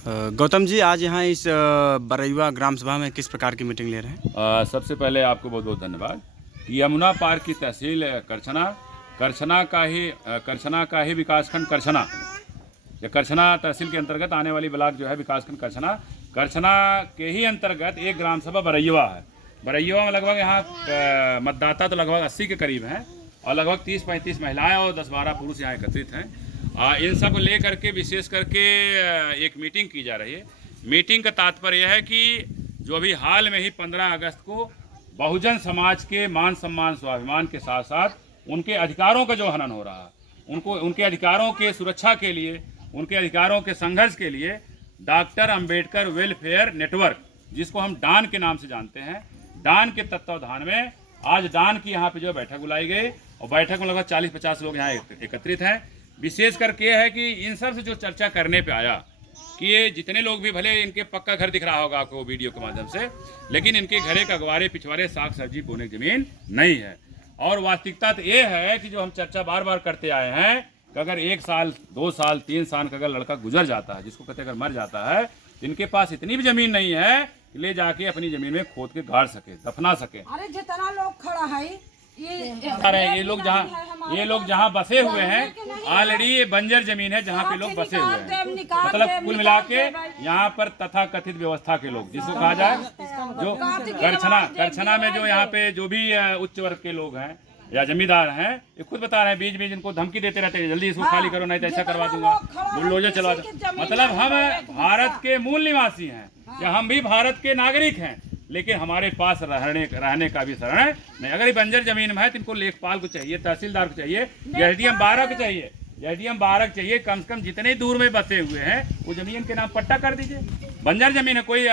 गौतम जी, आज यहाँ इस बरयुआ ग्राम सभा में किस प्रकार की मीटिंग ले रहे हैं? सबसे पहले आपको बहुत बहुत धन्यवाद। यमुना पार की तहसील करछना, करछना का ही विकासखंड करछना, या करछना तहसील के अंतर्गत आने वाली ब्लॉक जो है विकासखंड करछना के ही अंतर्गत एक ग्राम सभा बरयुआ है। बरयुआ में लगभग यहाँ मतदाता तो लगभग 80 के करीब हैं और लगभग 30-35 महिलाएं और 10-12 पुरुष यहाँ एकत्रित हैं। इन सब को ले करके विशेष करके एक मीटिंग की जा रही है। मीटिंग का तात्पर्य यह है कि जो अभी हाल में ही 15 अगस्त को बहुजन समाज के मान सम्मान स्वाभिमान के साथ साथ उनके अधिकारों का जो हनन हो रहा है, उनके अधिकारों के सुरक्षा के लिए, उनके अधिकारों के संघर्ष के लिए डॉक्टर अंबेडकर वेलफेयर नेटवर्क, जिसको हम डान के नाम से जानते हैं, डान के तत्वावधान में आज डान की यहाँ पे जो बैठक बुलाई गई और बैठक में लगभग 40-50 लोग यहाँ एकत्रित हैं। विशेष करके यह है कि इन सब से जो चर्चा करने पे आया कि ये जितने लोग भी, भले इनके पक्का घर दिख रहा होगा आपको वीडियो के माध्यम से, लेकिन इनके घरे का अगवारे पिछवाड़े साग सब्जी बोने की जमीन नहीं है। और वास्तविकता तो ये है कि जो हम चर्चा बार बार करते आए हैं कि अगर 1 साल 2 साल 3 साल का अगर लड़का गुजर जाता है, जिसको कहते अगर मर जाता है, तो इनके पास इतनी भी जमीन नहीं है कि ले जाके अपनी जमीन में खोद के गाड़ सके, दफना सके। अरे जितना लोग खड़ा है ये लोग जहाँ बसे हुए हैं, ऑलरेडी ये बंजर जमीन है जहाँ पे लोग बसे हुए हैं। मतलब कुल मिला के यहाँ पर तथाकथित व्यवस्था के लोग, जिसको कहा जाए जो करछना में जो यहाँ पे जो भी उच्च वर्ग के लोग हैं या जमींदार हैं, ये खुद बता रहे हैं, बीच बीच इनको धमकी देते रहते हैं, जल्दी इसको खाली करो नहीं तो ऐसा करवा दूंगा, बुलडोजर चलवा दूंगा। मतलब हम भारत के मूल निवासी हैं या हम भी भारत के नागरिक हैं, लेकिन हमारे पास रहने का भी शरण नहीं। अगर ये बंजर जमीन में है तो इनको लेखपाल को चाहिए, तहसीलदार को चाहिए, एसडीएम 12 को चाहिए, एसडीएम 12 को चाहिए। कम से कम जितने दूर में बसे हुए हैं वो जमीन के नाम पट्टा कर दीजिए। बंजर जमीन है, कोई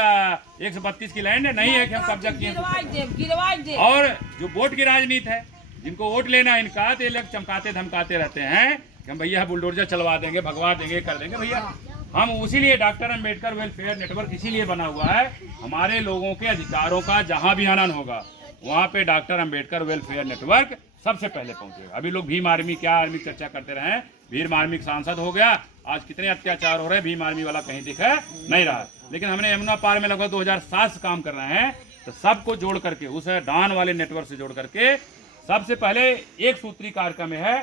132 की लैंड नहीं है कि हम कब्जा किए। और जो वोट की राजनीति है, जिनको वोट लेना है इनका, तो ये लोग चमकाते धमकाते रहते हैं कि हम भैया बुलडोजर चलवा देंगे, भगवा देंगे, कर देंगे। भैया हम उसीलिए डॉक्टर अंबेडकर वेलफेयर नेटवर्क इसीलिए बना हुआ है, हमारे लोगों के अधिकारों का जहां भी हनन होगा वहां पे डॉक्टर अंबेडकर वेलफेयर नेटवर्क सबसे पहले पहुंचेगा। अभी लोग भीम आर्मी क्या आर्मी चर्चा करते रहे, भीम आर्मी सांसद हो गया, आज कितने अत्याचार हो रहे हैं, भीम आर्मी वाला कहीं दिखा नहीं रहा। लेकिन हमने यमुना पार में लगभग 2007 से काम कर रहे हैं, तो सबको जोड़ करके उस डान वाले नेटवर्क से जोड़ करके सबसे पहले एक सूत्री कार्यक्रम है।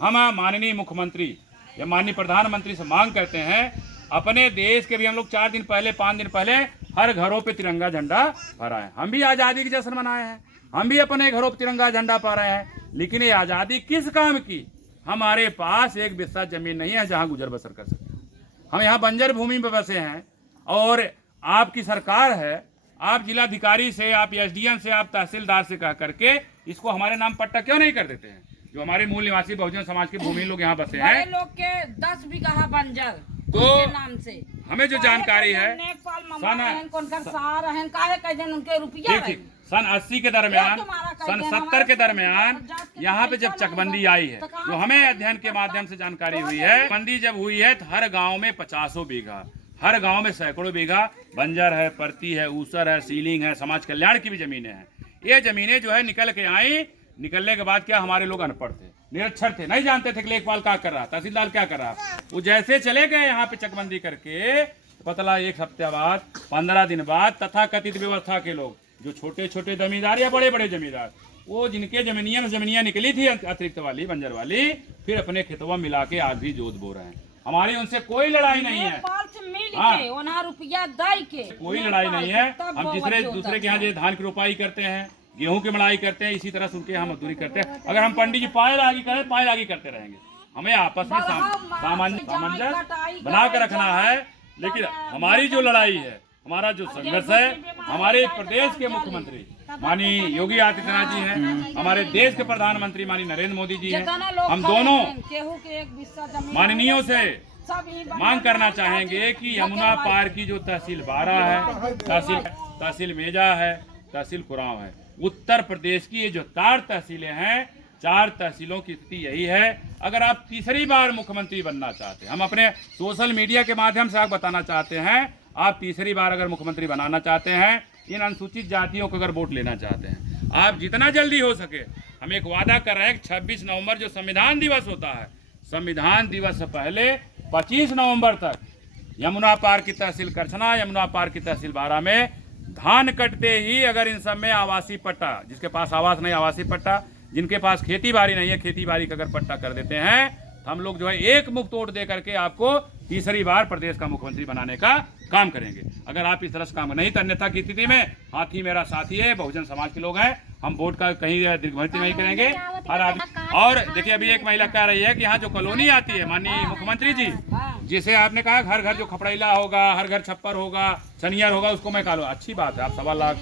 हम माननीय मुख्यमंत्री या माननीय प्रधानमंत्री से मांग करते हैं, अपने देश के भी हम लोग 4 दिन पहले 5 दिन पहले हर घरों पे तिरंगा झंडा फहराए। हम भी आज़ादी की जश्न मनाए हैं, हम भी अपने घरों पे तिरंगा झंडा फहराए हैं, लेकिन ये आज़ादी किस काम की? हमारे पास एक बिस्सा जमीन नहीं है जहां गुजर बसर कर सकते। हम यहाँ बंजर भूमि में बसे हैं और आपकी सरकार है, आप जिलाधिकारी से, आप एसडीएम से, आप तहसीलदार से कह करके इसको हमारे नाम पट्टा क्यों नहीं कर देते हैं? जो हमारे मूल निवासी बहुजन समाज के भूमि लोग यहाँ बसे हैं, लोग के 10 बीघा बंजर तो नाम से हमें जो जानकारी है सन 80 के दरमियान, सन 70 के दरमियान यहाँ पे जब चकबंदी आई है, जो हमें अध्ययन के माध्यम से जानकारी हुई है, बंदी जब हुई है तो हर गांव में 50 बीघा, हर गांव में सैकड़ों बीघा बंजर है, परती है, ऊसर है, सीलिंग है, समाज कल्याण की भी जमीनें हैं। ये जमीनें जो है निकल के आई, निकलने के बाद क्या हमारे लोग अनपढ़ थे, निरक्षर थे, नहीं जानते थे कि लेखपाल क्या कर रहा, तहसीलदार क्या कर रहा। वो जैसे चले गए यहाँ पे चकबंदी करके, पतला 1 हफ्ते बाद 15 दिन बाद तथाकथित व्यवस्था के लोग, जो छोटे छोटे जमींदार या बड़े बड़े जमींदार, वो जिनके जमीनियां निकली थी अतिरिक्त वाली बंजर वाली, फिर अपने खेतों में मिला के आज भी जोत बो रहे हैं। हमारी उनसे कोई लड़ाई नहीं है, कोई लड़ाई नहीं है। हम दूसरे के यहाँ जो धान की रोपाई करते हैं, गेहूं की मड़ाई करते हैं, इसी तरह से उनके यहाँ मजदूरी करते हैं। अगर हम पंडित जी पायल आगे करें, पायल आगे करते रहेंगे। हमें आपस में सामंजस्य बना कर रखना है। लेकिन हमारी जो लड़ाई है, हमारा जो संघर्ष है, हमारे प्रदेश के मुख्यमंत्री माननीय योगी आदित्यनाथ जी हैं, हमारे देश के प्रधानमंत्री माननीय नरेंद्र मोदी जी हैं, हम दोनों माननीयों से मांग करना चाहेंगे कि यमुना पार की जो तहसील 12 है, तहसील मेजा है, तहसील कुराव है, उत्तर प्रदेश की ये जो 4 तहसीलें हैं, 4 तहसीलों की स्थिति यही है। अगर आप तीसरी बार मुख्यमंत्री बनना चाहते हैं, हम अपने सोशल मीडिया के माध्यम से आप बताना चाहते हैं, आप तीसरी बार अगर मुख्यमंत्री बनाना चाहते हैं, इन अनुसूचित जातियों को अगर वोट लेना चाहते हैं, आप जितना जल्दी हो सके, हम एक वादा कर रहे हैं कि 26 नवंबर जो संविधान दिवस होता है, संविधान दिवस से पहले 25 नवंबर तक यमुना पार की तहसील करछना, यमुना पार की तहसील बारा में धान कटते ही अगर इन सब में आवासीय पट्टा, जिसके पास आवास नहीं आवासीय पट्टा, जिनके पास खेती बाड़ी नहीं है खेती बाड़ी का अगर पट्टा कर देते हैं, तो हम लोग जो है एक मुक्त वोट दे करके आपको तीसरी बार प्रदेश का मुख्यमंत्री बनाने का काम करेंगे। अगर आप इस तरह से काम नहीं तो अन्यथा की स्थिति में हाथी मेरा साथी है, बहुजन समाज के लोग हैं, हम वोट का कहीं दिग्भ्रमित नहीं करेंगे। हर आदमी और देखिए अभी एक महिला कह रही है कि यहाँ जो कॉलोनी आती है माननीय मुख्यमंत्री जी, जिसे आपने कहा हर घर जो खपड़ैला होगा, हर घर छप्पर होगा, सनियर होगा, उसको मैं कहूँ अच्छी बात है। आप 1.25 लाख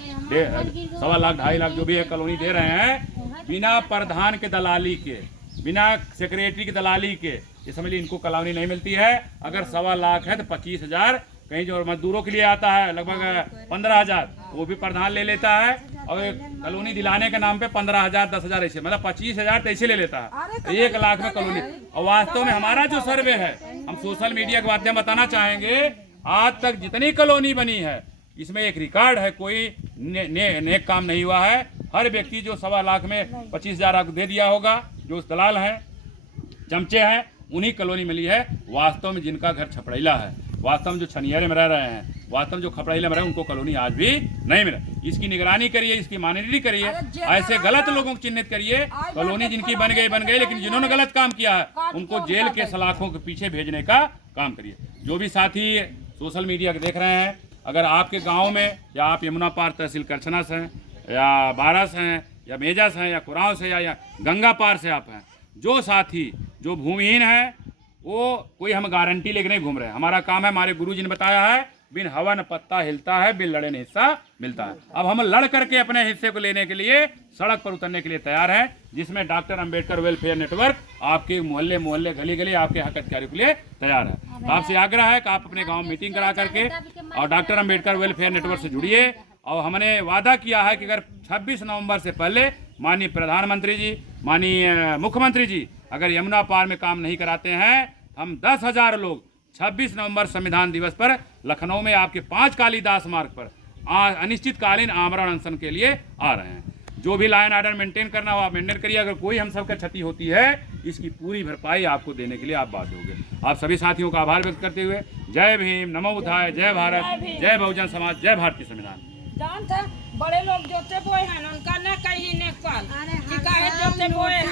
2.5 लाख जो भी है कॉलोनी दे रहे हैं बिना प्रधान के दलाली के, बिना सेक्रेटरी की दलाली के, ये समझ लीजिए इनको कॉलोनी नहीं मिलती है। अगर 1.25 लाख है तो 25,000 कहीं जो मजदूरों के लिए आता है लगभग 15,000 वो भी प्रधान ले लेता है, और कॉलोनी दिलाने के नाम पे 15,000 10,000 ऐसे मतलब 25,000 तो ऐसे ले लेता है। 1 लाख में कॉलोनी। और वास्तव में हमारा जो सर्वे है, हम सोशल मीडिया के माध्यम बताना चाहेंगे, आज तक जितनी कॉलोनी बनी है इसमें एक रिकॉर्ड है, कोई नेक काम नहीं हुआ है। हर व्यक्ति जो 1.25 लाख में 25,000 आपको दे दिया होगा, जो दलाल हैं चमचे हैं, उन्हीं कॉलोनी मिली है। वास्तव में जिनका घर छपड़ैला है, वास्तव में जो छनियारे में रह रहे हैं, वास्तव में जो खपड़ैले में रहे हैं, उनको कॉलोनी आज भी नहीं मिला। इसकी निगरानी करिए, इसकी मॉनिटरिंग करिए, ऐसे गलत लोगों को चिन्हित करिए। कॉलोनी जिनकी बन गई, लेकिन जिन्होंने गलत काम किया है उनको जेल के सलाखों के पीछे भेजने का काम करिए। जो भी साथी सोशल मीडिया के देख रहे हैं, अगर आपके गाँव में या आप यमुना पार तहसील करछना से हैं या बारा से हैं या मेजा से हैं या कुराव से या गंगा पार से आप हैं, जो साथी जो भूमिहीन है वो कोई हम गारंटी लेके नहीं घूम रहे हैं। हमारा काम है, हमारे गुरु जी ने बताया है, बिन हवा न पत्ता हिलता है, बिन लड़े न हिस्सा मिलता है। अब हम लड़ करके अपने हिस्से को लेने के लिए सड़क पर उतरने के लिए तैयार हैं, जिसमें डॉक्टर अंबेडकर वेलफेयर नेटवर्क आपके मोहल्ले मोहल्ले गली गली आपके हक अधिकारियों के लिए तैयार है। तो आपसे आग्रह है कि आप अपने गाँव में मीटिंग करा करके और डॉक्टर अंबेडकर वेलफेयर नेटवर्क से जुड़िए। और हमने वादा किया है कि अगर 26 नवंबर से पहले माननीय प्रधानमंत्री जी, माननीय मुख्यमंत्री जी अगर यमुना पार में काम नहीं कराते हैं, हम 10,000 लोग 26 नवंबर संविधान दिवस पर लखनऊ में आपके 5 कालीदास मार्ग पर अनिश्चितकालीन आमरण अनशन के लिए आ रहे हैं। जो भी लाइन ऑर्डर मेंटेन करना हो आप मेंटेन करिए। अगर कोई हम सबका क्षति होती है, इसकी पूरी भरपाई आपको देने के लिए आप बाध्य होंगे। आप सभी साथियों का आभार व्यक्त करते हुए जय भीम, नमो बुद्धाय, जय भारत, जय बहुजन समाज, जय भारतीय संविधान। जानते बड़े लोग जोते बोए हैं उनका न कहीं ने कल जोते बोए हैं।